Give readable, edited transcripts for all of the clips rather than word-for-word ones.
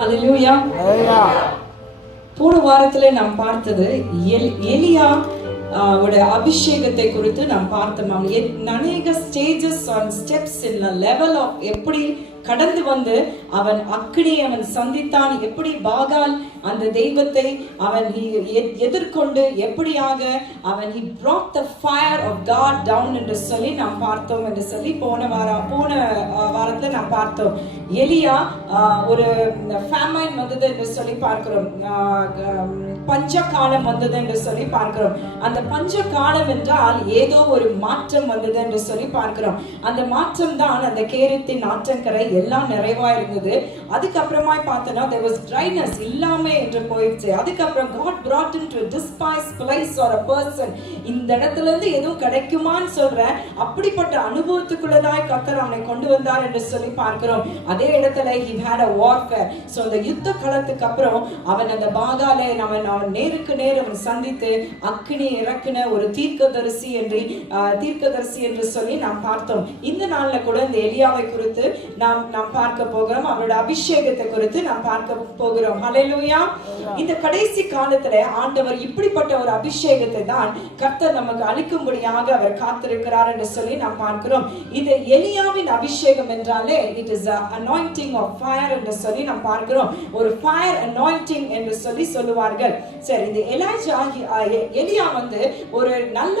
ஹல்லேலூயா. போன வாரத்துல நாம் பார்த்தது எலியா உடைய அபிஷேகத்தை குறித்து நாம் பார்த்தோம். அநேக stages on steps in level of எப்படி கடந்து வந்து அவன் அக்கினியை அவன் சந்தித்தான், எப்படி பாகால் அந்த தெய்வத்தை அவன் எதிர்கொண்டு எப்படியாக அவன் he brought the fire of God down என்று சொல்லி நாம் பார்த்தோம் என்று சொல்லி போன வாரத்துல நாம் பார்த்தோம். எலியா ஒரு ஃபேமைன் வந்தது என்று சொல்லி பார்க்கிறோம், பஞ்ச காலம் வந்தது என்று சொல்லி பார்க்கிறோம். அந்த பஞ்ச காலம் என்றால் ஏதோ ஒரு மாற்றம் வந்தது என்று சொல்லி பார்க்கிறோம். அந்த மாற்றம் தான் அந்த கேரித்தின் ஆற்றங்கரை எல்லாம் நிறைவா இருந்தது. அதுக்கப்புறமா பார்த்தோம்னா there was dryness, இல்லாமே என்று போயிடுச்சு. அதுக்கப்புறம் God brought him to a despised place or a person. இந்த இடத்துல இருந்து எதுவும் கிடைக்குமான்னு சொல்ற அப்படிப்பட்ட அனுபவத்துக்குள்ளதாய் கர்த்தர் அவனை கொண்டு வந்தார் என்று சொல்லி பார்க்கிறோம். அதே இடத்துல he had a warfare. so அந்த யுத்த களத்துக்கு அப்புறம் அவன் அந்த பாகாலை அவன் நேருக்கு நேர் அவன் சந்தித்து அக்கினி இறக்கின ஒரு தீர்க்கதரிசி என்று சொல்லி நாம் பார்த்தோம். இந்த நாள்ல கூட இந்த எலியாவை குறித்து நாம் பார்க்க போகிறோம். அவரோட அபிஷேகத்தை குறித்து நாம் பார்க்க போகிறோம். ஹல்லேலூயா. இந்த கடைசி காலத்துல ஆண்டவர் இப்படிப்பட்ட ஒரு அபிஷேகத்தை தான் கர்த்தர் நமக்கு அளிக்கும்படியாக அவர் காத்திருக்கிறார் என்று சொல்லி நாம் பார்க்கிறோம். இது எலியாவின் அபிஷேகம் என்றாலே it is a anointing of fire என்று சொல்லி நாம் பார்க்கிறோம். ஒரு fire anointing என்று சொல்லி சொல்லுவார்கள். சரி, இந்த எலியா வந்து ஒரு நல்ல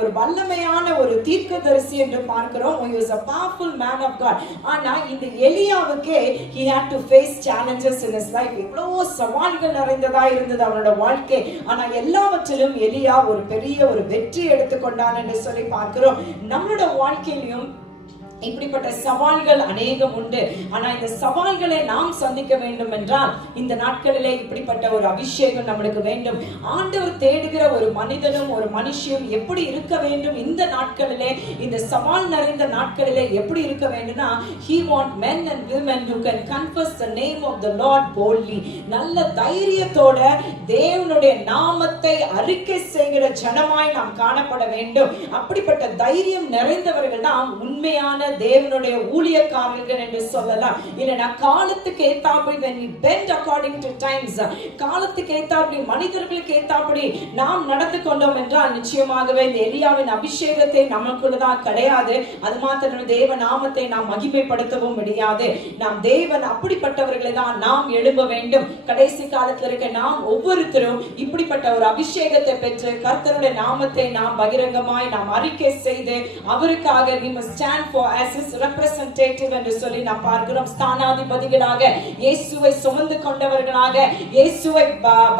ஒரு வல்லமையான ஒரு தீர்க்கதரிசி என்று பார்க்கிறோம். he was a powerful man of God. ஆனா இந்த எலியாவுக்கே he had to face challenges in his life. இவ்வளவு சவால்கள் நிறைந்ததா இருந்தது அவனோட வாழ்க்கை. ஆனா எல்லாவற்றிலும் எலியா ஒரு பெரிய ஒரு வெற்றி எடுத்துக்கொண்டான் என்று சொல்லி பார்க்கிறோம். நம்மளோட வாழ்க்கையிலும் இப்படிப்பட்ட சவால்கள் அநேகம் உண்டு. ஆனா இந்த சவால்களை நாம் சந்திக்க வேண்டும் என்றால் இந்த நாட்களிலே இப்படிப்பட்ட ஒரு அபிஷேகம் நம்மளுக்கு வேண்டும். ஆண்டவர் தேடுகிற ஒரு மனிதனும் ஒரு மனுஷியும் எப்படி இருக்க வேண்டும் இந்த நாட்களிலே, இந்த சவால் நிறைந்த நாட்களிலே எப்படி இருக்க வேண்டும்னா he want men and women who can confess the name of the Lord boldly. நல்ல தைரியத்தோட தேவனுடைய நாமத்தை அறிக்கை செய்கிற ஜனமாய் நாம் காணப்பட வேண்டும். அப்படிப்பட்ட தைரியம் நிறைந்தவர்கள் தான் உண்மையான தேவனுடைய ஊழியக்காரர்கள் என்று சொல்லலாம். இல்லனா காலத்துக்கு ஏத்தாப்படி when we bend according to times, காலத்துக்கு ஏத்தாப்படி மனிதர்களுக்கு ஏத்தாப்படி நாம் நடந்து கொண்டோம் என்றால் நிச்சயமாகவே இந்த எலியாவின் அபிஷேகத்தை நமக்குள்ளதான் கிடையாது. அது மாத்திரம் தேவ நாமத்தை நாம் மகிமைப்படுத்தவும் முடியாது. நாம் தேவன் அப்படிப்பட்டவர்களை தான் நாம் எழும்ப வேண்டும். கடைசி காலத்தில் இருக்க நாம் ஒவ்வொருத்தரும் இப்படிப்பட்ட ஒரு அபிஷேகத்தை பெற்று கர்த்தருடைய நாமத்தை நாம் பகிரங்கமாய் நாம் அறிக்கை செய்து அவருக்காக we must stand for as his representative என்று சொல்லி நாம் பார்க்கிறோம். ஸ்தானாதிபதிகளாக இயேசுவை சுமந்து கொண்டவர்களாக இயேசுவை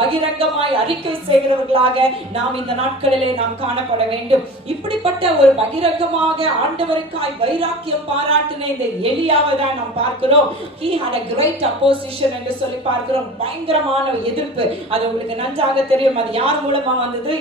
பகிரங்கமாய் அறிக்கை செய்கிறவர்களாக நாம் இந்த நாட்களிலே நாம் காணப்பட வேண்டும். இப்படிப்பட்ட ஒரு பகிரங்கமாக ஆண்டவருக்காய் வைராக்கியம் பாராட்டின இந்த எலியாவை தான் நாம் பார்க்கிறோம். he had a great opposition என்று சொல்லி பார்க்கிறோம். பயங்கரமான எதிர்ப்பு. அது உங்களுக்கு நன்றாக தெரியும். அது யார் மூலமா வந்தது?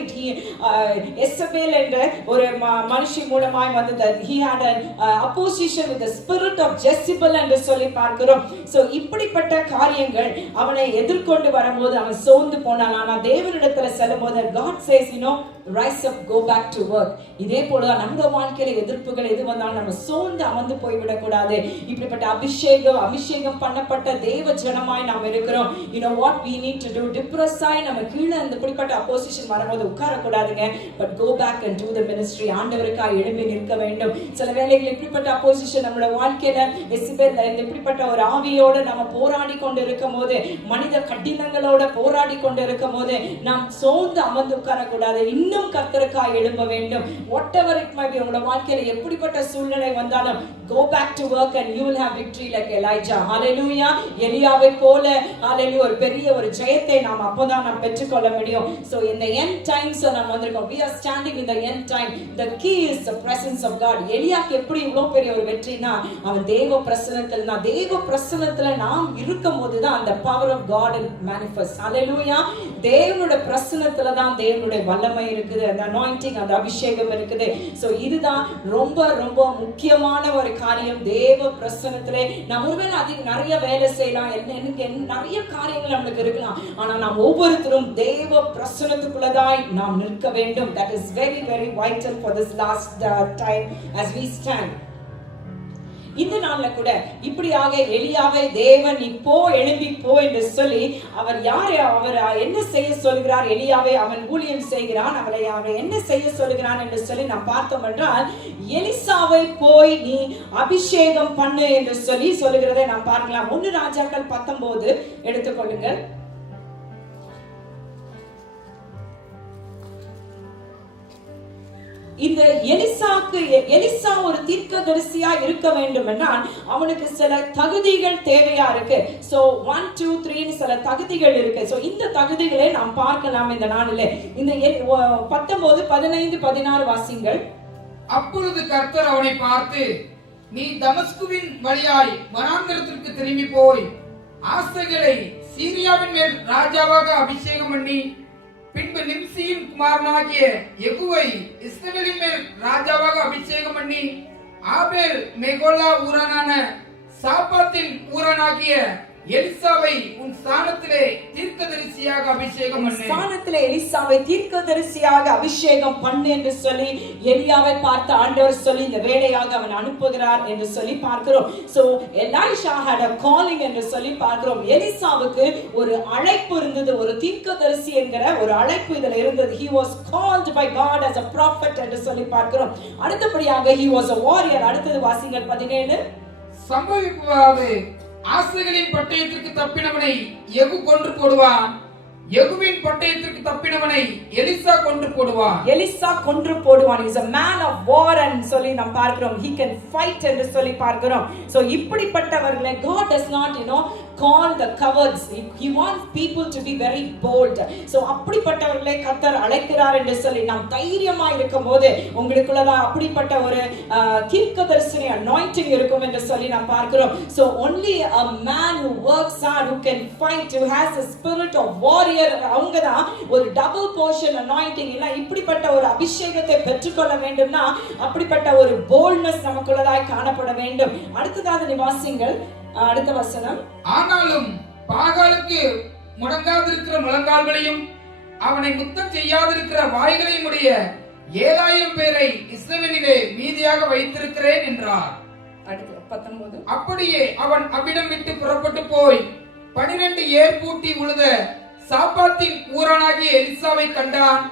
எசபேல் என்ற ஒரு மனுஷி மூலமாய் வந்தது. he had an opposition with the spirit of Jezebel என்று சொல்லி பார்க்கிறோம். சோ இப்படிப்பட்ட காரியங்கள் அவனை எதிர்கொண்டு வரும்போது அவன் சோர்ந்து போனான். ஆனா தேவனிடத்துல செல்லும்போது God says, you know, rise up, go back to work. இதே போல நம்ம வாழ்க்கையில எதிர்ப்புகள் எது வந்தாலும் நம்ம சோர்ந்து அமர்ந்து போய்விடக் கூடாது. இப்படிப்பட்ட அபிஷேகம் பண்ணப்பட்ட தேவ ஜனமாய் நாம் இருக்கிறோம். you know what we need to do, depress ஆய் நம்ம கீழ இந்த இப்படிப்பட்ட opposition வரும்போது உட்கார கூடாதுங்க. but go back and do the ministry. ஆண்டவருக்காய் எழும்பி நிற்க வேண்டும். சில வேளைகளில் இப்படிப்பட்ட opposition நம்மளோட வாழ்க்கையில எசபேல் இப்படிப்பட்ட ஒரு ஆவியோட நம்ம போராடி கொண்டு இருக்கும்போது, மனித கடினங்களோட போராடி கொண்டு இருக்கும்போது நாம் சோர்ந்து அமர்ந்து உட்கார கூடாது. இன்னும் கர்த்தருக்காய் எழும்ப வேண்டும். whatever it might be, உங்களோட வாழ்க்கையில எப்படிப்பட்ட சூழ்நிலை வந்தாலும் go back to work and you will have victory like Elijah. hallelujah. எலியாவை போல hallelujah ஒரு பெரிய ஒரு ஜெயத்தை நாம் அப்பதான் நாம் பெற்றுக்கொள்ள முடியும். so in the end times நாம் வந்திருக்கோம். we are standing in the end time. the key is the presence of God. எலியாக்கு எப்படி இவ்வளவு பெரிய ஒரு வெற்றினா அவன் தேவ பிரசன்னத்துல நாம் இருக்கும்போது தான் அந்த power of God manifest. hallelujah. தேவனுடைய பிரசன்னத்துல தான் தேவனுடைய வல்லமை இருக்குது, அந்த anointing, அந்த அபிஷேகம் இருக்குது. சோ இதுதான் ரொம்ப ரொம்ப முக்கியமான ஒரு காரியம். தேவ பிரசன்னத்திலே நாம் ஒருவேளை அதிக நிறைய வேலை செய்யலாம், நிறைய காரியங்கள் நமக்கு இருக்கலாம். ஆனா நாம் ஒவ்வொருத்தரும் தேவ பிரசன்னத்துக்குள்ளதாய் நாம் நிற்க வேண்டும். that is very very vital for this last time as we stand. இந்த நாள்ல கூட இப்படியாக எலியாவை தேவன் இப்போ எழும்பி போ என்று சொல்லி அவர் என்ன செய்ய சொல்கிறார், எலியாவை அவன் ஊழியம் செய்கிறான், அவரை என்ன செய்ய சொல்கிறான் என்று சொல்லி நாம் பார்த்தோம் என்றால், எலிசாவை போய் நீ அபிஷேகம் பண்ணு என்று சொல்லி சொல்லுகிறதை நாம் பார்க்கலாம். 1 ராஜாக்கள் 19 எடுத்துக்கொள்ளுங்கள். இந்த எலிசா ஒரு தீர்க்கதரிசியா இருக்க வேண்டும் என்றால் அவனுக்கு சில தகுதிகள் தேவையா இருக்கு. சோ 1 2 3 சில தகுதிகள் இருக்கு. சோ இந்த தகுதிகளை நாம் பார்க்கலாம் இந்த நாளிலே. இந்த 19 15 16 வாசிங்கள். அப்பொழுது கர்த்தர் அவனை பார்த்து, நீ தமஸ்குவின் வழியாய் வனாந்தரத்திற்கு திரும்பி போய் ஆசைகளை சீரியாவின் மேல் ராஜாவாக அபிஷேகம் பண்ணி, பின்பு நிம்சியின் குமாரனாகிய யெகூவை இஸ்ரவேலின் மேல் ராஜாவாக அபிஷேகம் பண்ணி, ஆபேல் மேகோலா ஊரானான சாபாத்தின் ஊரானாகிய எலிசாவை உன் ஸ்தானத்திலே தீர்க்கதரிசியாக அபிஷேகம் பண்ணு. ஸ்தானத்திலே எலிசாவை தீர்க்கதரிசியாக அபிஷேகம் பண்ணு என்று சொல்லி எலியாவை பார்த்து ஆண்டவர் சொல்லி இந்த வேலையாக அவன் அனுப்புகிறார் என்று சொல்லி பார்க்கிறோம். So Elisha had a calling என்று சொல்லி பார்க்கிறோம். எலிசாவுக்கு ஒரு அழைப்பு இருந்தது, ஒரு தீர்க்கதரிசி என்கிற ஒரு அழைப்பு இதில் இருந்தது. he was called by God as a prophet என்று சொல்லி பார்க்கிறோம். அடுத்தபடியாக he was a warrior. அடுத்தது வாசிங்கள் 17. சம்பவிப்பதாவது, ஆசைகளின் பட்டயத்திற்கு தப்பினவனை யெகூ கொன்று போடுவான், யெகூவின் பட்டயத்திற்கு தப்பினவனை எலிசா கொன்று போடுவான். எலிசா கொன்று போடுவான். he is a man of war and சொல்லி நாம் பார்க்கிறோம். he can fight என்று சொல்லி பார்க்கிறோம். சோ இப்படிப்பட்டவர்களை God does not call the cowards. He wants people to be very bold. So அப்படிப்பட்டவர்களை கர்த்தர் அழைக்கிறார் என்று சொல்லி நாம் தைரியமா இருக்கும்போது உங்களுக்குள்ளதான் அப்படிப்பட்ட ஒரு தீர்க்கதரிசன anointing இருக்கும் என்று சொல்லி நாம் பார்க்கிறோம். So only a man who works hard, who can fight, who has a spirit of warrior, அவங்கதான் ஒரு டபுள் போர்ஷன் anointing. இல்ல இப்படிப்பட்ட ஒரு அபிஷேகத்தை பெற்றுக்கொள்ள வேண்டும்னா அப்படிப்பட்ட ஒரு boldness நமக்குள்ளதாய் காணப்பட வேண்டும். அடுத்ததாக நிவாசிங்கள் அடுத்த வசனம். ஆனாலும் பாகாலுக்கு முடங்காதிருக்கிற முழங்கால்களையும் அவனை முத்தம் செய்யாதிருக்கிற வாய்களையும் உடைய 7000 பேரை இஸ்ரவேலிலே மீதியாக வைத்திருக்கிறேன் என்றார். அடுத்து 19. அப்படியே அவன் அவ்விடம் விட்டு புறப்பட்டு போய் 12 ஏர் பூட்டி உழுத சாபாத்தின் ஊரானாகிய எலிசாவை கண்டான்.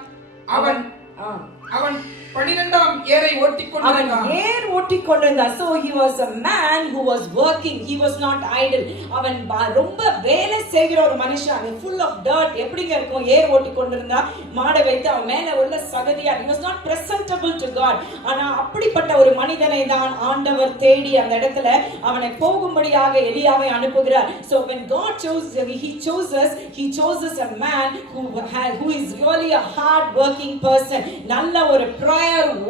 அவன் 12ஆம் ஏரை ஓட்டிக்கொண்டிருந்தான். ஏர் ஓட்டிக்கொண்டிருந்தான். So he was a man who was working. He was not idle. அவன் ரொம்ப வேலை செய்கிற ஒரு மனுஷன். full of dirt. எப்படிங்க இருக்கும்? ஏர் ஓட்டிக்கொண்டிருந்தா மாடை வைத்து அவன் மேல உள்ள சகதியா. He was not presentable to God. ஆனா அப்படிப்பட்ட ஒரு மனிதனை தான் ஆண்டவர் தேடி அந்த இடத்துல அவனை போகும்படியாக எலியாவை அனுப்புகிறார். So when God he chooses a man who is really a hard working person. நல்ல ஒரு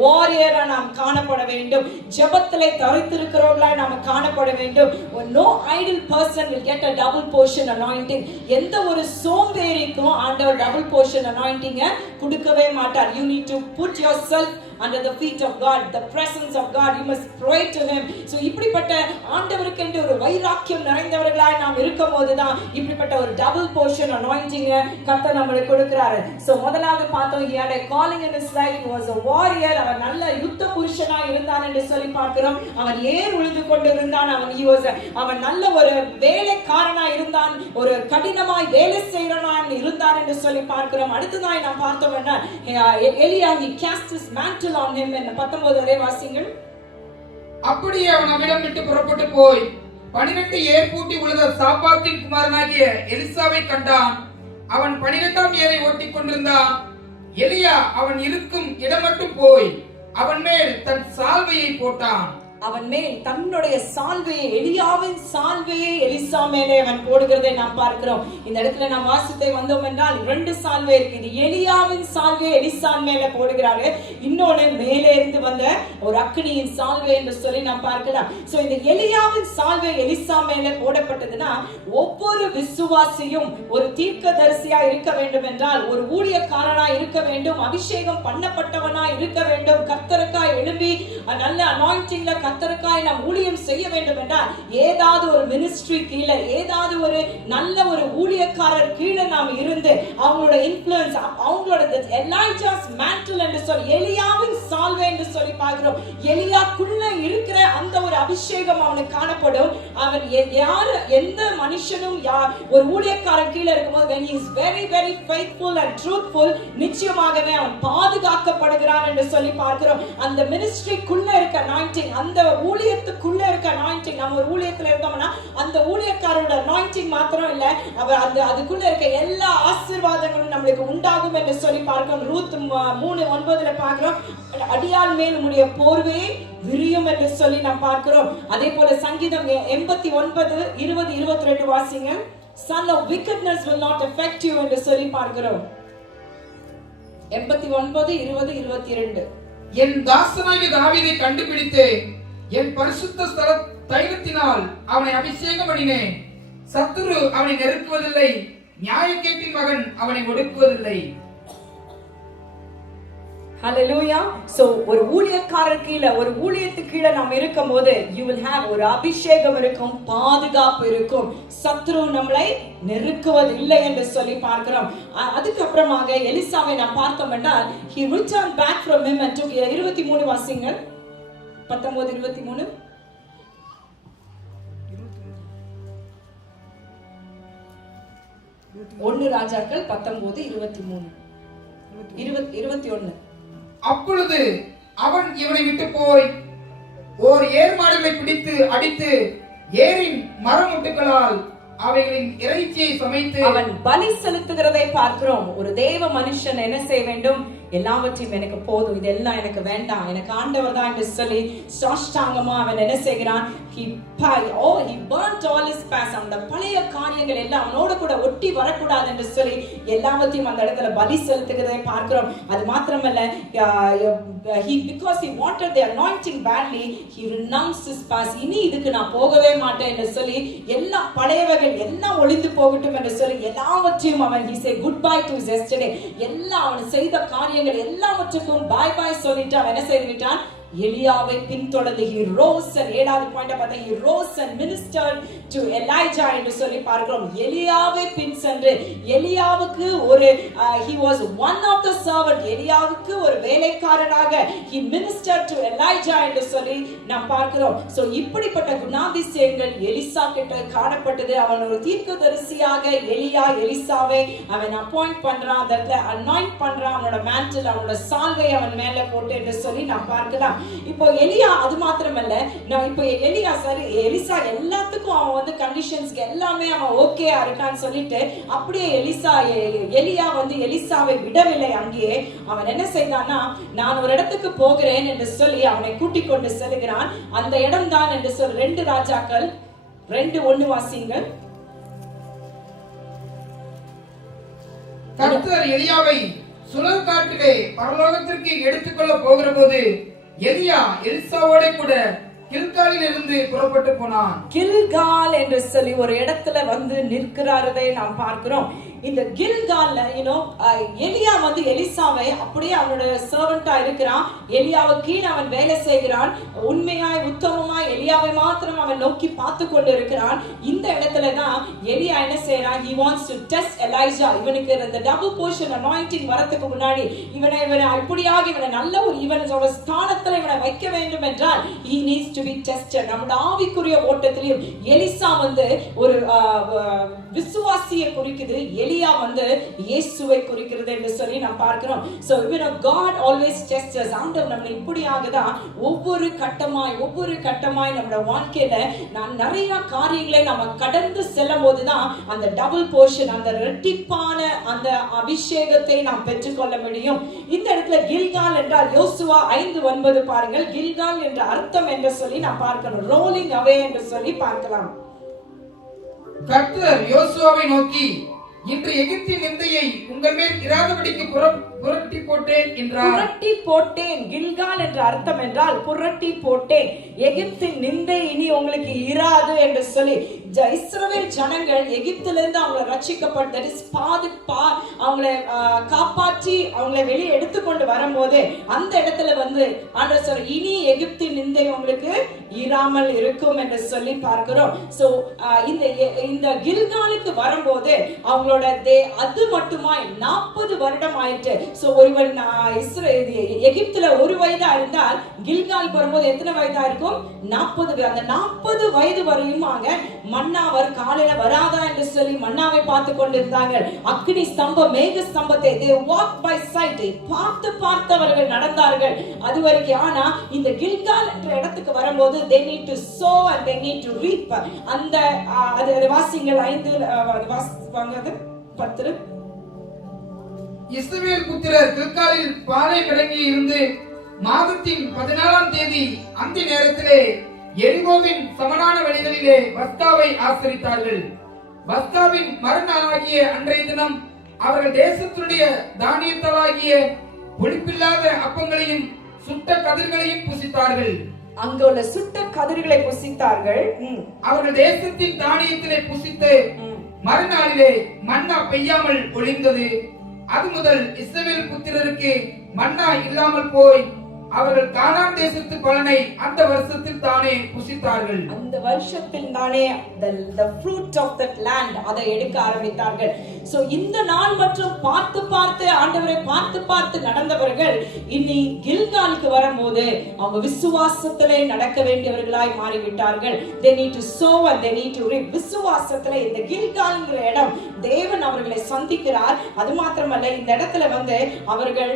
warrior நாம் காணப்பட வேண்டும். ஜெபத்திலே தரித்திருக்கிறவர்களாய் நாம் காணப்பட வேண்டும். No idle person will get a double portion anointing. எந்த ஒரு சோம்பேறிக்கும் ஆண்டவர் double portion anointing கொடுக்கவே மாட்டார். You need to put yourself under the feet of God, the presence of God. You must pray to him. So இப்படிப்பட்ட ஆண்டவருக்கு என்று ஒரு வைராக்கியம் நிறைந்தவர்களாய் நாம் இருக்கும்போதுதான் இப்படிப்பட்ட ஒரு double portion anointing கர்த்தர் நமக்கு கொடுக்கிறார். So முதலாவது பார்த்தோம், he had a calling in his life. He was a warrior. அவன் நல்ல யுத்த புருஷனா இருந்தான் என்று சொல்லி பார்க்கிறோம். அவன் ஏர் உழுது கொண்டு இருந்தான். அவன் நல்ல ஒரு வேலைக்காரனா இருந்தான். ஒரு கடினமாய் வேலை செய்யறவனாய் இருந்தான் என்று சொல்லி பார்க்கிறோம். அடுத்ததாய் நாம் பார்த்தோம் என்ன, எலியா he cast his mantle on him. என்ன 19 அதே வாசிங்கள். அப்படியே அவன் அவ்விடம் விட்டு புறப்பட்டு போய் 12 ஏர் பூட்டி உழுத சாபாத்தின் குமாரனாகிய எலிசாவை கண்டான். அவன் 12ஆம் ஏரை ஓட்டிக்கொண்டிருந்தான். எலியா அவன் இருக்கும் இடம் மட்டும் போய் அவன் மேல் தன் சால்வையை போட்டான். அவன் மேல் தன்னுடைய சால்வையை, எலியாவின் சால்வையை எலிசா மேலே அவன் போடுகிறதை நாம் பார்க்கிறோம். இந்த இடத்துல நாம் வாசித்தை வந்தோம் என்றால் 2 சால்வை இருக்கு. இது எலியாவின் சால்வையை எலிசா மேலே போடுகிறாரு. இன்னொன்னு மேலே இருந்து வந்த ஒரு அக்கினியின் சால்வை என்று சொல்லி நாம் பார்க்கலாம். சோ இந்த எலியாவின் சால்வை எலிசா மேலே போடப்பட்டதுன்னா ஒவ்வொரு விசுவாசியும் ஒரு தீர்க்கதரிசியா இருக்க வேண்டும் என்றால், ஒரு ஊழியக்காரனா இருக்க வேண்டும், அபிஷேகம் பண்ணப்பட்டவனா இருக்க வேண்டும், கர்த்தருக்காய் எழும்பி நல்ல அனாயிண்டிங்ல கர்த்தருக்காய் நாம் ஊழியம் செய்ய வேண்டும் என்றால் ஏதாவது ஒரு மினிஸ்ட்ரி கீழே, ஏதாவது ஒரு நல்ல ஒரு ஊழியக்காரர் கீழே நாம் இருந்து அவங்களோட இன்ஃப்ளூயன்ஸ், அவங்களோட எலியாஸ் மேண்டல் என்று சொல்லி, எலியாவின் சால்வை என்று சொல்லி பார்க்கிறோம். எலியாக்குள்ள இருக்கிற அந்த ஒரு அபிஷேகம் அவனுக்கு காணப்படும். அவன் யார், எந்த மனுஷனும் ஒரு ஊழியக்காரன் கீழே இருக்கும்போது when he is very very faithful and truthful, நிச்சயமாகவே அவன் பாதுகாக்கப்படுகிறான் என்று சொல்லி பார்க்கிறோம். அந்த மினிஸ்ட்ரிக்குள்ள இருக்க anointing, அந்த ஊழியத்துக்குள்ள இருக்க anointing, நம்ம ஒரு ஊழியத்துல இருக்கோம்னா அந்த ஊழியக்காரரோட anointing மாத்திரம் இல்ல, அவர் அந்த அதுக்குள்ள இருக்க எல்லா ஆசீர்வாதங்களும் நம்மளுக்கு உண்டாகும் என்று சொல்லி பார்க்கிறோம். ரூத் 3:9 பார்க்கிறோம், அடியாள் மேல் உம்முடைய போர்வை விரியும் என்று சொல்லி நாம் பார்க்கிறோம். அதே போல சங்கீதம் 89:20-22 வாசிங்க. Son of wickedness will not affect you என்று சொல்லி பார்க்கிறோம். 89:20-22. என் தாசனாகிய தாவீதை கண்டுபிடித்து என் பரிசுத்த ஸ்தல தைலத்தினால் அவனை அபிஷேகம் பண்ணினேன். சத்துரு அவனை நெருக்குவதில்லை, நியாயக்கேட்டின் மகன் அவனை ஒடுக்குவதில்லை. Hallelujah. So ஒரு ஊழியக்காரர் கீழே, ஒரு ஊழியத்துக்கு கீழே நாம் இருக்கும்போது you will have ஒரு அபிஷேகம் இருக்கும், பாதுகாப்பு இருக்கும், சத்ரு நம்மளை நெருக்குவதில்லை என்று சொல்லி பார்க்கிறோம். அதுக்கு அப்புறமாக எலிசாவை நாம் பார்த்தோம் என்றால் he returned back from him and took 23 வாசிங்க. 19:23. 1 ராஜாக்கள் 19:23. 21. அப்பொழுது அவன் இவனை விட்டு போய் ஓர் ஏர் மாடுகளை பிடித்து அடித்து ஏரின் மரமுட்டுகளால் அவைகளின் இறைச்சியை சமைத்து அவன் பலி செலுத்துகிறதை பார்க்கிறோம். ஒரு தேவ மனுஷன் என்ன செய்ய வேண்டும்? எல்லாவற்றையும் எனக்கு போதும், இதெல்லாம் எனக்கு வேண்டாம், எனக்கு ஆண்டவர் தான் என்று சொல்லி சாஷ்டாங்கமா அவன் என்ன செய்கிறான்? he burnt all his past. அந்த பழைய காரியங்கள் எல்லாம் அவனோட கூட ஒட்டி வரக்கூடாது என்று சொல்லி எல்லாவற்றையும் அந்த இடத்துல பலி செலுத்துகிறதை பார்க்கிறோம். அது மாத்திரமல்ல, because he wanted the anointing badly, he renounced his past. இனி இதுக்கு நான் போகவே மாட்டேன் என்று சொல்லி எல்லா பழையவைகள் எல்லாம் ஒளிந்து போகட்டும் என்று சொல்லி எல்லாவற்றையும் அவன் he said goodbye to his yesterday. எல்லாம் அவன் செய்த காரியங்கள் எல்லாவற்றுக்கும் bye bye சொல்லிட்டு அவன் என்ன செய்துவிட்டான்? எலியாவை பின்தொடர்ந்து he rose and 7வது பாயிண்ட பார்த்தா he rose and ministered to Elijah என்று சொல்லி பார்க்கிறோம். எலியாவை பின் சென்று எலியாவுக்கு ஒரு he was one of the servant, எலியாவுக்கு ஒரு வேலைக்காரனாக he ministered to Elijah என்று சொல்லி நாம் பார்க்கிறோம். சோ இப்படிப்பட்ட குணாதிசயங்கள் எலிசா கிட்ட காணப்பட்டது. அவன் ஒரு தீர்க்கதரிசியாக எலிசாவை அவன் அப்பாயிண்ட் பண்றான், அதற்கு அனாயிண்ட் பண்றான், அவனோட மேண்டில், அவனோட சால்வை அவன் மேல போட்டு என்று சொல்லி நாம் பார்க்கலாம். இப்போ எலியா அது மாத்திரமல்ல, நான் இப்போ எலியா சரி எலிசா எல்லாத்துக்கும் அவன் வந்து கண்டிஷன்ஸ்க்கு எல்லாமே அவன் ஓகே இருக்கான்னு சொல்லிட்டு அப்படியே எலியா வந்து எலிசாவை விடவில்லை. அங்கேயே அவன் என்ன செய்தான்னா, நான் ஒரு இடத்துக்கு போகிறேன் என்று சொல்லி அவனை கூட்டிக் கொண்டு செல்கிறான். அந்த இடம் தான் என்று சொல்லி 2 ராஜாக்கள் 2:1 வாசிங்கள். கர்த்தர் எலியாவை சுழல் காட்டிலே பரலோகத்திற்கு எடுத்துக்கொள்ள போகிற போது எலியா எலிசாவோட கூட கில்காலில் இருந்து புறப்பட்டு போனான். கில்கால் என்று சொல்லி ஒரு இடத்துல வந்து நிற்கிறாரதை நாம் பார்க்கிறோம். இந்த கில்கால்ல எலியா வந்து எலிசாவை அப்படியே அவனோட சர்வெண்டா இருக்கிறான். எலியாவுக்கு கீழே அவன் வேலை செய்கிறான். உண்மையாய் உத்தமமாய் எலியாவை மாத்திரம் அவன் நோக்கி பார்த்து கொண்டு இருக்கிறான். இந்த இடத்துல தான் எலியா என்ன செய்யறான்? he wants to test Elijah. இவனுக்கு இந்த double portion anointing வரதுக்கு முன்னாடி இவனை இப்படியாக இவனை நல்ல ஒரு இவனோட ஸ்தானத்துல இவனை வைக்க வேண்டும் என்றால் he needs to be tested. நம்முடைய ஆவிக்குரிய ஓட்டத்திலும் எலிசா வந்து ஒரு விசுவாசியை குறிக்குது, எலியா வந்து இயேசுவை குறிக்கிறது என்று சொல்லி நாம் பார்க்கிறோம். So God always tests us. ஆண்டவர் நம்மை இப்படியாக தான் ஒவ்வொரு கட்டமாய் நம்முடைய வாழ்க்கையில நான் நிறைய காரியங்களை நாம கடந்து செல்லும் போதுதான் அந்த டபுள் போர்ஷன், அந்த இரட்டிப்பான அந்த அபிஷேகத்தை நாம் பெற்றுக்கொள்ள முடியும். இந்த இடத்துல கில்கால் என்றால் யோசுவா 5:9 பாருங்கள். கில்கால் என்ற அர்த்தம் என்று சொல்லி நாம் பார்க்கணும். ரோலிங் அவே என்று சொல்லி பார்க்கலாம். கர்த்தர் யோசுவாவை நோக்கி, இன்று எகிப்தின் நிந்தையை உங்கள் மேல் இராதபடிக்கு புரட்டி போட்டேன் என்றார். புரட்டி போட்டேன். கில்கால் என்ற அர்த்தம் என்றால் புரட்டி போட்டேன். எகிப்தின் நிந்தை இனி உங்களுக்கு இராது என்று சொல்லி இஸ்ரவேல் ஜனங்கள் எகிப்திலிருந்து அவங்களை ரட்சிக்கப்பட்ட அவங்களை காப்பாற்றி அவங்களை வெளியே எடுத்துக்கொண்டு வரும்போது அந்த இடத்துல வந்து ஆண்டவர் சொல்ற இனி எகிப்தின் நிந்தை உங்களுக்கு இராமல் இருக்கும் என்று சொல்லி பார்க்கிறோம். சோ இந்த கில்காலுக்கு வரும்போது அவங்களோட அது மட்டுமாய் 40 வருடம் ஆயிட்டு. சோ ஒருவன் எகிப்துல 1 வயதா இருந்தால் கில்காலுக்கு வரும்போது எத்தனை வயதா இருக்கும்? 40. அந்த 40 வயது வரையுமாக மன்னா காலையில வராதா என்று சொல்லி மன்னாவை பார்த்து கொண்டிருந்தாங்க. அக்னி ஸ்தம்பம் மேக ஸ்தம்பத்தை they walked by sight, பார்த்தவர்கள் நடந்தார்கள் அது வரைக்கும். ஆனா இந்த கில்கால் என்ற இடத்துக்கு வரும்போது they need to sow and they need to reap. அந்த அது வாசிங்கள் 5 வாசிப்பாங்க 10. இஸ்ரவேல் புத்திரர் கில்காலில் பாலை விளங்கி இருந்து மாதத்தின் 14ஆம் தேதி அந்த நேரத்திலே எரிகோவின் சமனான வழிகளிலே பஸ்காவை ஆசரித்தார்கள். பஸ்காவின் மறுநாளாகிய அன்றைய தினம் அவர்கள் தேசத்தினுடைய தானியத்தாலாகிய புளிப்பில்லாத அப்பங்களையும் சுட்ட கதிர்களையும் புசித்தார்கள். அங்க உள்ள சுட்ட கதிர்களை புசித்தார்கள். அவர்கள் தேசத்தின் தானியத்திலே புசித்து மறுநாளிலே மன்னா பெய்யாமல் ஒளிந்தது. அது முதல் இஸ்ரவேல் புத்திரருக்கு மன்னா இல்லாமல் போய் அவர்கள் கானான் தேசத்து பலனை அந்த வருஷத்தில் தானே புசித்தார்கள். அந்த வருஷத்தில் தானே the fruit of that land அதை எடுக்க ஆரம்பித்தார்கள். சோ இந்த நாள் மற்றும் பார்த்து ஆண்டவரை பார்த்து நடந்தவர்கள் இனி கில்காலுக்கு வரும்போது அவங்க விசுவாசத்திலே நடக்க வேண்டியவர்களாய் மாறிவிட்டார்கள். they need to sow and they need to reap. விசுவாசத்திலே இந்த கில்கால்ங்கிற இடம் தேவன் அவர்களை சந்திக்கிறார். அது மாத்திரமல்ல இந்த இடத்துல வந்து அவர்கள்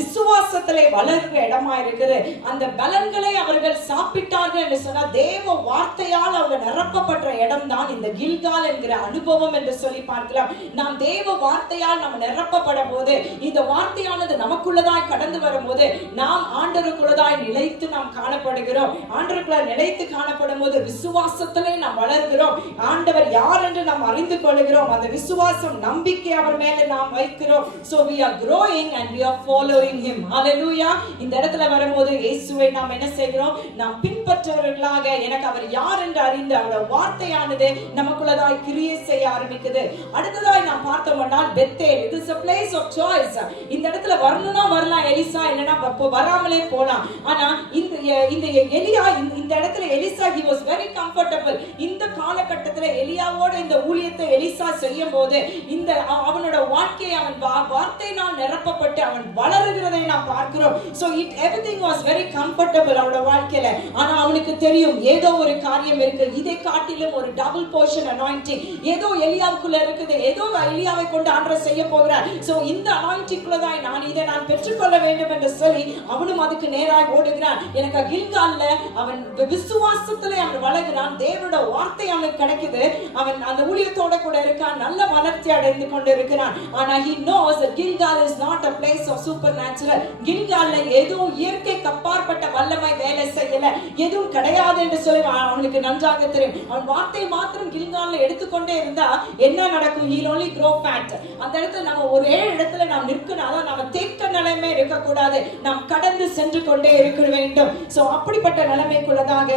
விசுவாசத்திலே வளர்கிற இடமா இருக்குது. அந்த பலன்களை அவர்கள் சாப்பிட்டார்கள் என்று சொன்னா தேவ வார்த்தையால் அவர்கள் நிரப்பப்பட்ட இடம் தான் இந்த கில்கால் என்கிற அனுபவம் என்று சொல்லி பார்க்கலாம். நாம் தேவ வார்த்தையால் நாம் நிரப்பப்படும் போது இந்த வார்த்தையானது நமக்குள்ளதாய் கடந்து வரும்போது நாம் ஆண்டவருக்குள்ளதாய் நிலைத்து நாம் காணப்படுகிறோம். ஆண்டவருக்குள்ள நிலைத்து காணப்படும் போது விசுவாசத்திலே நாம் வளர்கிறோம். ஆண்டவர் யார் என்று நாம் அறிந்து கொள்கிறோம். அந்த விசுவாசம் நம்பிக்கை அவர் மேல நாம் வைக்கிறோம். so we are growing and we are following him. hallelujah. இந்த இடத்துல வரும்போது இயேசுவை நாம் என்ன செய்கிறோம்? நாம் பின்பற்றவர்களாக எனக்கு அவர் யார் என்று அறிந்து அவருடைய வார்த்தையானது நமக்குள்ளதாய் கிரியை செய்ய ஆரம்பிக்குது. அடுத்ததாய் நாம் பார்த்தோம்னா Bethel, it is a place of choice. இந்த இடத்துல வரணும்னா வரலாம் எலிசா, இல்லனா வராமலே போலாம். ஆனா இந்த எலியா இந்த இடத்துல Elisha he was very comfortable. இந்த காலகட்டத்துல எலியாவோட இந்த ஊழியத்தை எலிசா செய்யும்போது இந்த அவனோட வாழ்க்கையை அவன் வார்த்தையினால் நிரப்பப்பட்டு அவன் வளருகிறதை நாம் பார்க்கிறோம். so everything was very comfortable அவனோட வாழ்க்கையில. ஆனா அவனுக்கு தெரியும் ஏதோ ஒரு காரியம் இருக்கு, இதை காட்டிலும் ஒரு டபுள் போர்ஷன் அனாயிண்டிங் ஏதோ எலியாவுக்குள்ள இருக்குது, ஏதோ எலியாவை கொண்டு ஆண்டவர் செய்ய போகிறார். சோ இந்த அனாயிண்டிங்குள்ளதாய் நான் பெற்றுக்கொள்ள வேண்டும் என்று சொல்லி அவனும் அதுக்கு நேராக ஓடுகிறான். எனக்கு கில்கால்ல அவன் விசுவாசத்திலே அவன் வளர்கிறான். தேவனுடைய வார்த்தை அவனுக்கு கிடைக்குது. அவன் அந்த ஊழியத்தோட கூட இருக்கான், நல்ல வளர்ச்சி அடைந்து கொண்டு இருக்கிறான். ஆனா he knows that Gilgal is not a place of supernatural. கில்கால்ல எதுவும் இயற்கைக்கு அப்பாற்பட்ட வல்லமை வேலை செய்யல, எதுவும் கிடையாது என்று சொல்லி அவனுக்கு நன்றாக தெரியும். அவன் வார்த்தை மாத்திரம் கில்கால்ல எடுத்துக்கொண்டே இருந்தா என்ன நடக்கும்? he will only grow fat. அந்த இடத்துல நம்ம ஒரே இடத்துல நாம் நிற்கணும். அதான் நம்ம தேக்க நிலைமை இருக்க கூடாது, நாம் கடந்து சென்று கொண்டே இருக்க வேண்டும். சோ அப்படிப்பட்ட நிலைமைக்குள்ளதாக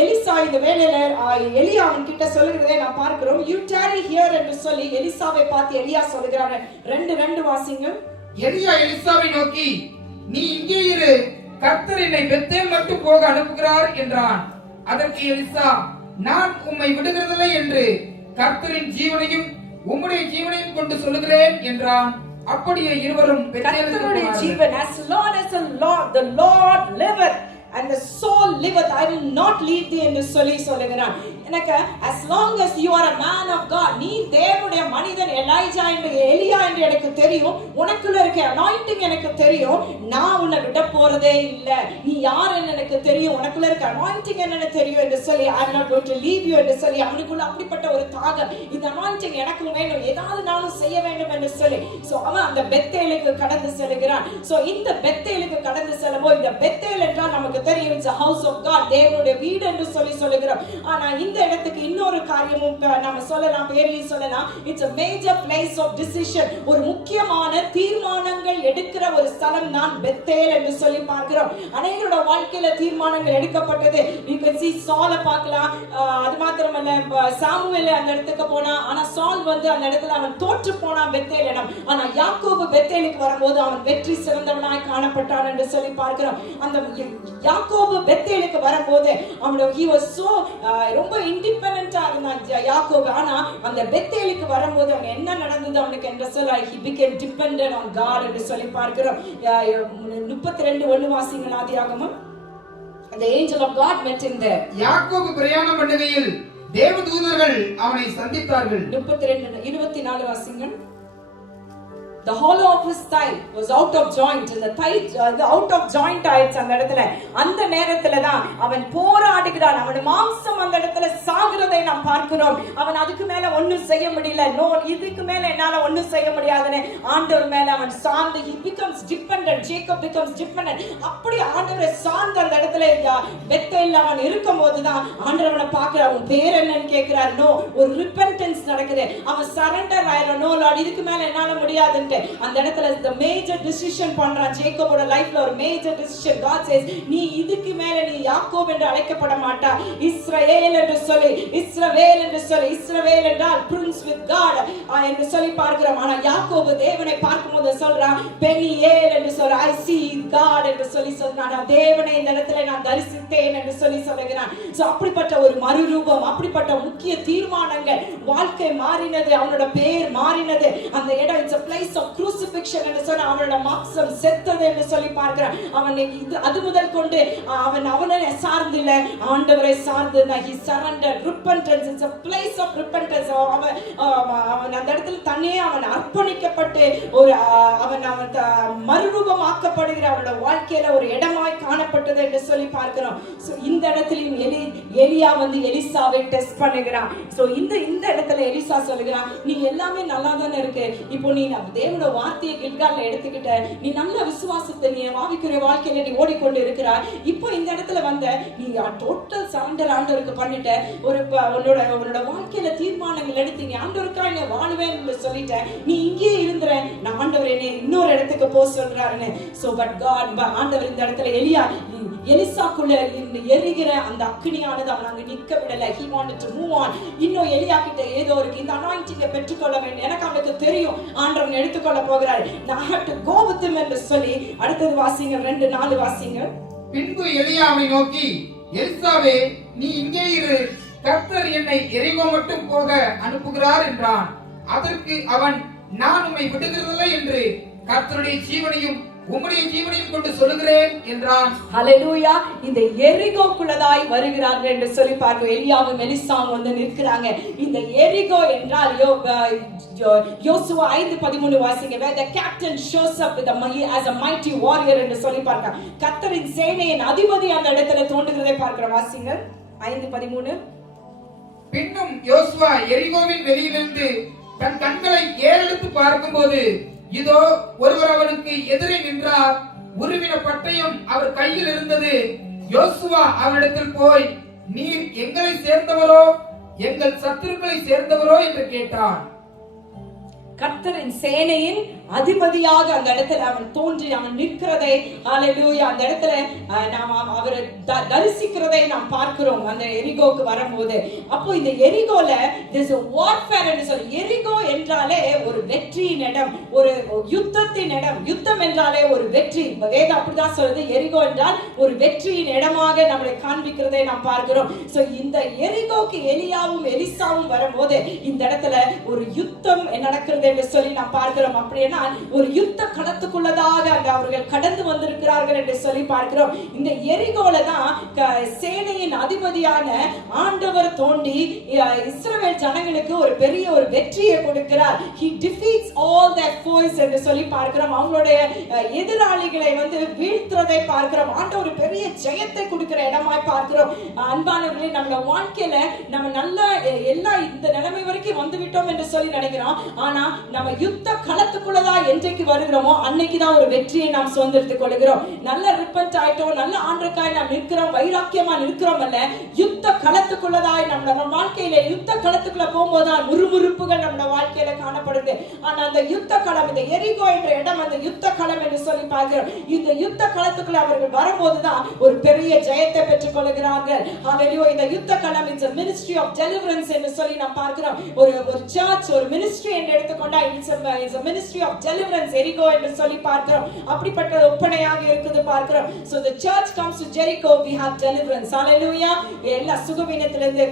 எலிசா இந்த வேளையில எலியா அவன் கிட்ட சொல்லுகிறதை நாம் பார்க்கிறோம். you tarry here என்று சொல்லி எலிசாவை பார்த்து எலியா சொல்லுகிறார். 2 வாசிங்க. எலியா எலிசாவை நோக்கி நீ இங்கே இரு, கர்த்தர் என்னை பெத்தேல் மட்டும் போக அனுப்புகிறார் என்றான். அதற்கு எலிசா நான் உம்மை விடுகிறதில்லை என்று கர்த்தரின் ஜீவனையும் உம்முடைய ஜீவனையும் கொண்டு சொல்லுகிறேன் என்றான். அப்படியே இருவரும் கர்த்தருடைய ஜீவன், as long as the Lord liveth and the soul liveth, I will not leave thee என்று சொல்லுகிறான். எனக்கு as long as you are a man of God, நீ தேவனுடைய மனிதன் எலியா என்று எலியா என்று எனக்கு தெரியும், உனக்குள்ள இருக்க anointing எனக்கு தெரியும், நான் உன்னை விட போறதே இல்ல. நீ யார் என்று எனக்கு தெரியும், உனக்குள்ள இருக்க anointing என்னன்னு தெரியும் என்று சொல்லி I am not going to leave you என்று சொல்லி அவனுக்குள்ள அப்படிப்பட்ட ஒரு தாகம், இந்த anointing எனக்கு வேணும், ஏதாவது நானும் செய்ய வேண்டும் என்று சொல்லி சோ அவன் அந்த பெத்தேலுக்கு கடந்து செல்கிறான். சோ இந்த பெத்தேலுக்கு கடந்து செல்லும்போது இந்த பெத்தேல் என்றால் நமக்கு தெரியும் it's a house of God, தேவனுடைய வீடு என்று சொல்லுகிறோம். ஆனா இந்த இடத்துக்கு இன்னொரு காரியம் காரியமும் நம்ம சொல்லலாம், பேரையும் சொல்லலாம். It's a major place of decision. ஒரு முக்கியமான தீர்மானங்கள் எடுக்கிற ஒரு ஸ்தலம் தான் பெத்தேல் என்று சொல்லி பார்க்கிறோம். அநேகரோட வாழ்க்கையில தீர்மானங்கள் எடுக்கப்பட்டது. you can see சால பார்க்கலாம். அது மாத்திரமல்ல, சாமுவேல் அந்த இடத்துக்கு போனா, ஆனா சால் வந்து அந்த இடத்துல அவன் தோற்று போனான் பெத்தேல் இடம். ஆனா யாக்கோபு பெத்தேலுக்கு வரும்போது அவன் வெற்றி சிறந்தவனாய் காணப்பட்டான் என்று சொல்லி பார்க்கிறோம். அந்த யாக்கோபு பெத்தேலுக்கு வரும்போது அவனோட he was so ரொம்ப இண்டிபெண்டன்ட்டா இருந்தான் யாக்கோபு. ஆனா அந்த பெத்தேலுக்கு வரும்போது அவன் என்ன நடந்தது அவனுக்கு என்று சொல்ல he became dependent on God என்று சொல்லி பார்க்கிறோம். 32:1 வாசிங்கள் ஆதியாகமம். The angel of God met him there. யாக்கோபு பிரயாணம் பண்ணுகையில் தேவதூதர்கள் அவனை சந்தித்தார்கள். 32:24 வாசிங்கள். The hollow of his thigh was out of joint. The thigh out of joint ஆயிடுச்சு அந்த இடத்துல. அந்த நேரத்துல தான் அவன் போராடுகிறான். அவன் மாம்சம் அந்த இடத்துல சாகிறதை நாம் பார்க்கிறோம். அவன் அதுக்கு மேல ஒண்ணும் செய்ய முடியல. நோ, இதுக்கு மேல என்னால ஒண்ணும் செய்ய முடியாதுன்னு ஆண்டவர் மேல அவன் சார்ந்து he becomes dependent. Jacob becomes dependent. அப்படி ஆண்டவரை சார்ந்து அந்த இடத்துல பெத்தேல்ல அவன் இருக்கும்போது தான் ஆண்டவர் அவனை பார்க்கிறார். உன் பேர் என்னன்னு கேட்கிறார். நோ, ஒரு repentance நடக்குது. அவன் சரண்டர் ஆயிடுறான். நோ லார்ட், இதுக்கு மேல என்னால முடியாதுன்னு அந்த இடத்துல the major decision பண்றான். ஜேக்கபோட லைஃப்ல ஒரு major decision. God says, நீ இதுக்கு மேல நீ யாக்கோப் என்று அழைக்கப்பட மாட்டா, இஸ்ரவேல் என்று சொல்லி, இஸ்ரவேல் என்று சொல்லி. இஸ்ரவேல் என்றால் prince with God என்று சொல்லி பார்க்கிறோம். ஆனா யாக்கோபு தேவனை பார்க்கும்போது சொல்றான் பெனியேல் என்று சொல்ற, I see God என்று சொல்லி சொல்றான். தேவனை இந்த இடத்துல நான் தரிசித்தேன் என்று சொல்லி சொல்லுகிறான். சோ அப்படிப்பட்ட ஒரு மறுரூபம், அப்படிப்பட்ட முக்கிய தீர்மானங்கள், வாழ்க்கை மாறினது, அவனோட பேர் மாறினது. அந்த இடம் it's a place of crucifixion என்று சொன்ன அவனோட மாம்சம் செத்தது என்று சொல்லி பார்க்கிறான். அவன் அது முதல் கொண்டு அவனை சார்ந்து இல்ல, ஆண்டவரை சார்ந்து he surrendered. Repentance, it's a place of repentance. அவன் அந்த இடத்துல தன்னையே அவன் அர்ப்பணிக்கப்பட்டு ஒரு அவன் மறுரூபமாக்கப்படுகிற அவனோட வாழ்க்கையில ஒரு இடமாய் காணப்பட்டது என்று சொல்லி பார்க்கிறோம். சோ இந்த இடத்துலயும் எலியா வந்து எலிசாவை டெஸ்ட் பண்ணுகிறான். சோ இந்த இடத்துல எலிசா சொல்லுகிறான், நீ எல்லாமே நல்லா தானே இருக்கு, இப்போ நீ தேவனோட வார்த்தையை கில்கால்ல எடுத்துக்கிட்ட, நீ நல்ல விசுவாசத்தை நீ ஆவிக்குரிய வாழ்க்கையில நீ ஓடிக்கொண்டு இருக்கிறாய். இப்போ இந்த இடத்துல வந்த நீ டோட்டல் சரண்டர் ஆண்டவருக்கு பண்ணிட்ட, ஒரு உன்னோட வாழ்க்கையில தீர்மானங்கள் எடுத்து நீ ஆண்டவருக்காக நீ வாழுவேன் என்று சொல்லிட்ட, நீ இங்கே இருந்துற, நான் ஆண்டவர் என்னை இன்னொரு இடத்துக்கு போக சொல்றாருன்னு. சோ பட் காட், ஆண்டவர் இந்த இடத்துல எலிசாக்குள்ள எரிகிற அந்த அக்னியானது அவன் அங்க நிக்க விடல. he wanted to move on. இன்னும் எலியா கிட்ட ஏதோ இருக்கு, இந்த அனாயிண்டிங்கை பெற்றுக்கொள்ள வேண்டும், எனக்கு அவனுக்கு தெரியும் ஆண்டவன் எடுத்துக்கொள்ள போகிறார், நான் have to go with him என்று சொல்லி அடுத்தது வாசிங்க 2:4 வாசிங்க. பின்பு எலியா அவனை நோக்கி, எலிசாவே, நீ இங்கே இரு, கர்த்தர் என்னை எரிகோ மட்டும் போக அனுப்புகிறார் என்றான். அதற்கு அவன், நான் உம்மை விடுகிறதில்லை என்று கர்த்தருடைய ஜீவனையும் உம்முடைய ஜீவனையும் கொண்டு சொல்லுகிறேன் என்றான். ஹல்லேலூயா. இந்த எரிகோக்குள்ளதாய் வருகிறார்கள் என்று சொல்லி பார்க்க எலியாவும் எலிசாவும் வந்து நிற்கிறாங்க. இந்த எரிகோ என்றால் யோசுவா 5:13 வாசிங்க. where the captain shows up with as a mighty warrior என்று சொல்லி பார்க்க கர்த்தரின் சேனையின் அதிபதி அந்த இடத்துல தோன்றுகிறதை பார்க்கிறோம். வாசிங்க 5:13. பின்னும் யோசுவா எரிகோவின் வெளியிலிருந்து தன் கண்களை ஏறெடுத்து பார்க்கும்போது இதோ ஒருவர் அவனுக்கு எதிரே நின்றார். உருவின பட்டயம் அவர் கையில் இருந்தது. யோசுவா அவனிடத்தில் போய், நீர் எங்களை சேர்ந்தவரோ எங்கள் சத்துருக்களை சேர்ந்தவரோ என்று கேட்டான். கர்த்தரின் சேனையின் அதிபதியாக அந்த இடத்துல அவன் தோன்றி அவன் நிற்கிறதை, ஹல்லேலூயா, அந்த இடத்துல நாம் அவரை தரிசிக்கிறதை நாம் பார்க்கிறோம் அந்த எரிகோக்கு வரும்போது. அப்போ இந்த எரிகோல there's a warfare என்று சொல்லி, எரிகோ என்றாலே ஒரு வெற்றியின் இடம், ஒரு யுத்தத்தின் இடம். யுத்தம் என்றாலே ஒரு வெற்றி, வேதம் அப்படிதான் சொல்லுது. எரிகோ என்றால் ஒரு வெற்றியின் இடமாக நம்மளை காண்பிக்கிறதை நாம் பார்க்கிறோம். சோ இந்த எரிகோக்கு எலியாவும் எலிசாவும் வரும்போது இந்த இடத்துல ஒரு யுத்தம் நடக்கிறது என்று சொல்லி நாம் பார்க்கிறோம். அப்படின்னா ஒரு யுத்த களத்துக்குள்ளதாக அவர்கள் கடந்து வந்திருக்கிறார்கள் என்று சொல்லி பார்க்கிறோம். இந்த எரிகோல தான் சேனையின் அதிபதியான ஆண்டவர் தோண்டி இஸ்ரவேல் ஜனங்களுக்கு ஒரு பெரிய ஒரு வெற்றியை கொடுக்கிறார். he defeats all their foes என்று சொல்லி பார்க்கிறோம். அவங்களுடைய எதிராளிகளை வந்து வீழ்த்துறதை பார்க்கிறோம். ஆண்டவர் ஒரு பெரிய ஜெயத்தை கொடுக்கிற இடமாய் பார்க்கிறோம். அன்பானவர்களே, நம்ம வாழ்க்கையில நம்ம நல்ல எல்லா இந்த நிலைமை வரைக்கும் வந்து விட்டோம் என்று சொல்லி நினைக்கிறோம். ஆனா நம்ம யுத்த களத்துக்குள்ளதான் என்றைக்கு வருகிறோமோ அன்னைக்குதான் ஒரு வெற்றியை நாம் சுதந்திரத்துக் கொள்கிறோம். நல்ல ரிப்பன்ட் ஆயிட்டோம், நல்ல ஆண்டுக்காய் நாம் நிற்கிறோம், வைராக்கியமா நிற்கிறோம் அல்ல, யுத்த களத்துக்குள்ளதாய் நம்ம வாழ்க்கையில யுத்த களத்துக்குள்ள போகும்போதுதான் முறுமுறுப்புகள் நம்ம வாழ்க்கையில காணப்படுது. ஆனா அந்த யுத்த களம், இந்த எரிகோ என்ற இடம் அந்த யுத்த களம் என்று சொல்லி பார்க்கிறோம். இந்த யுத்த களத்துக்குள்ள அவர்கள் வரும்போதுதான் ஒரு பெரிய ஜெயத்தை பெற்றுக் கொள்கிறார்கள். ஹalleluya. இந்த யுத்த களம் is a ministry of deliverance என்று சொல்லி நாம் பார்க்கிறோம். ஒரு சர்ச், ஒரு மினிஸ்ட்ரி என்று எடுத்துக்கொண்டா it's a ministry of deliverance எரிகோ என்று சொல்லி பார்க்கிறோம். அப்படிப்பட்ட ஒப்பனையாக இருக்குது பார்க்கிறோம். so the church comes to Jericho, we have deliverance. hallelujah. எல்லா சுகவீனத்திலிருந்து,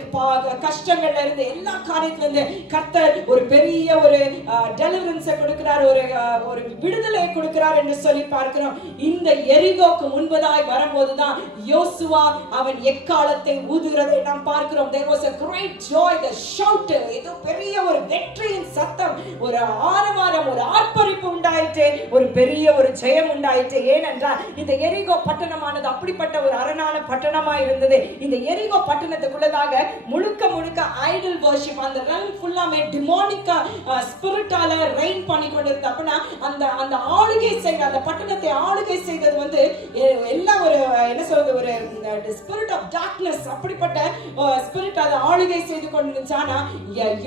கஷ்டங்கள்ல இருந்து, எல்லா காரியத்திலிருந்து கர்த்தர் ஒரு பெரிய ஒரு deliverance கொடுக்கிறார், ஒரு விடுதலை கொடுக்கிறார் என்று சொல்லி பார்க்கிறோம். இந்த எரிகோக்கு முன்பதாய் வரும்போதுதான் யோசுவா அவன் எக்காலத்தை ஊதுகிறதை நாம் பார்க்கிறோம். there was a great joy, the shout, ஏதோ பெரிய ஒரு வெற்றியின் சத்தம், ஒரு ஆரவாரம், ஒரு ஆர்ப்பரிப்பு உண்டாயிற்று, ஒரு பெரிய ஒரு ஜெயம் உண்டாயிற்று. ஏனென்றால் இந்த எரிகோ பட்டணமானது அப்படிப்பட்ட ஒரு அரணான பட்டணமா இருந்தது. இந்த எரிகோ பட்டணத்துக்குள்ளதாக முழுக்க முழுக்க ஐடல் வர்ஷிப், அந்த ரன் ஃபுல்லாமே டிமோனிக்கா ஸ்பிரிட்டால ரெயின் பண்ணி கொண்டிருந்தது. அப்படின்னா அந்த ஆளுகை செய்த, அந்த பட்டணத்தை ஆளுகை செய்தது வந்து எல்லாம் ஒரு என்ன சொல்றது, ஒரு ஸ்பிரிட் ஆஃப் டார்க்னஸ், அப்படிப்பட்ட ஸ்பிரிட் அதை ஆளுகை செய்து கொண்டிருந்துச்சு. ஆனா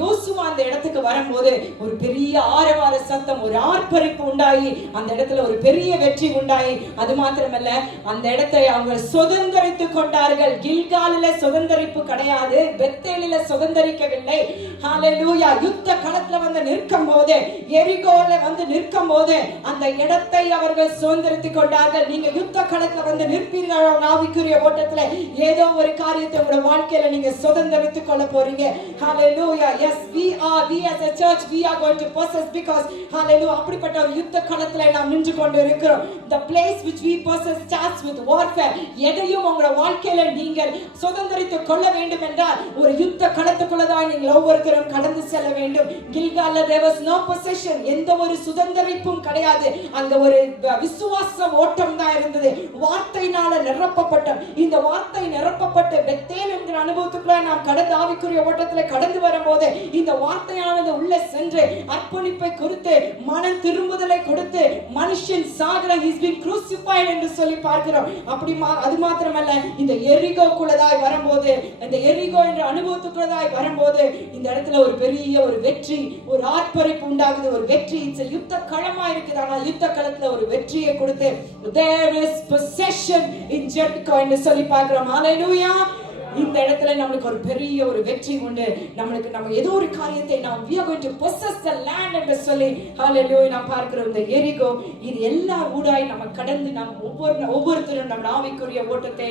யோசுவா அந்த இடத்துக்கு வரும்போது ஒரு பெரிய ஆரவார சத்தம், ஒரு ஆர்ப்பரிப்பு உண்டாகி அந்த இடத்துல ஒரு பெரிய வெற்றி உண்டாகி, அது மாத்திரமல்ல அந்த இடத்தை அவங்க சுதந்தரித்துக் கொண்டார்கள். கில்காலில சுதந்தரிப்பு கிடையாது, பெத்தேலில சுதந்தரிக்கவில்லை. ஹalleluya. யுத்த களத்துல வந்து நிற்கும் போது, எரிகோல வந்து நிற்கும் போது அந்த இடத்தை அவர்கள் சுதந்தரித்துக் கொண்டார்கள். நீங்க யுத்த களத்துல வந்து நிற்பீர்கள் ஆவிக்குரிய ஓட்டத்துல, ஏதோ ஒரு காரியத்தை உங்க வாழ்க்கையில நீங்க சுதந்தரித்துக் கொள்ள போறீங்க. hallelujah. yes, we as a church we are going to possess, because hallelujah, அப்படிப்பட்ட ஒரு யுத்த களத்துல நாம் நின்று கொண்டு இருக்கிறோம். the place which we possess starts with warfare. எதையும் உங்க வாழ்க்கையில நீங்கள் சுதந்தரித்துக் கொள்ள வேண்டும் என்றால் ஒரு யுத்த களத்துக்குள்ள தான் நீங்கள் ஒவ்வொருத்தரும் கடந்து செல்ல வேண்டும். கில்கால்ல there was no possession, எந்த ஒரு சுதந்தரிப்பும் கிடையாது. அங்க ஒரு விசுவாச ஓட்டம் தான் இருந்தது. வார்த்தையினால நிரப்பப்பட்ட, இந்த வார்த்தை நிரப்பப்பட்ட பெத்தேல் என்கிற அனுபவத்துக்குள்ள நாம் கடந்து ஆவிக்குரிய ஓட்டத்துல கடந்து வரும்போது இந்த வார்த்தையானது உள்ள சென்று அர்ப்பணிப்பை கொடுத்து, மன திரும்புதலை கொடுத்து, மனுஷன் சாகர he's been crucified என்று சொல்லி பார்க்கிறோம். அப்படி அது மாத்திரமல்ல, இந்த எரிகோக்குள்ளதாய் வரும்போது, இந்த எரிகோ என்ற அனுபவத்துக்குள்ளதாய் வரும்போது இந்த இடத்துல ஒரு பெரிய ஒரு வெற்றி, ஒரு ஆர்ப்பரிப்பு உண்டாகுது, ஒரு வெற்றி. it's a யுத்த களமா இருக்குது. ஆனா யுத்த களத்துல ஒரு வெற்றியை கொடுத்து there is possession in Jericho என்று சொல்லி பார்க்கிறோம். hallelujah. இந்த இடத்துல நமக்கு ஒரு பெரிய ஒரு வெற்றி உண்டு. நம்ம ஏதோ ஒரு காரியத்தை நாம் we are going to possess the land என்று சொல்லி hallelujah நாம் பார்க்கிறோம். இந்த எரிகோ இது எல்லா ஊடாய் நம்ம கடந்து நாம் ஒவ்வொருத்தரும் நம்ம ஆவிக்குரிய ஓட்டத்தை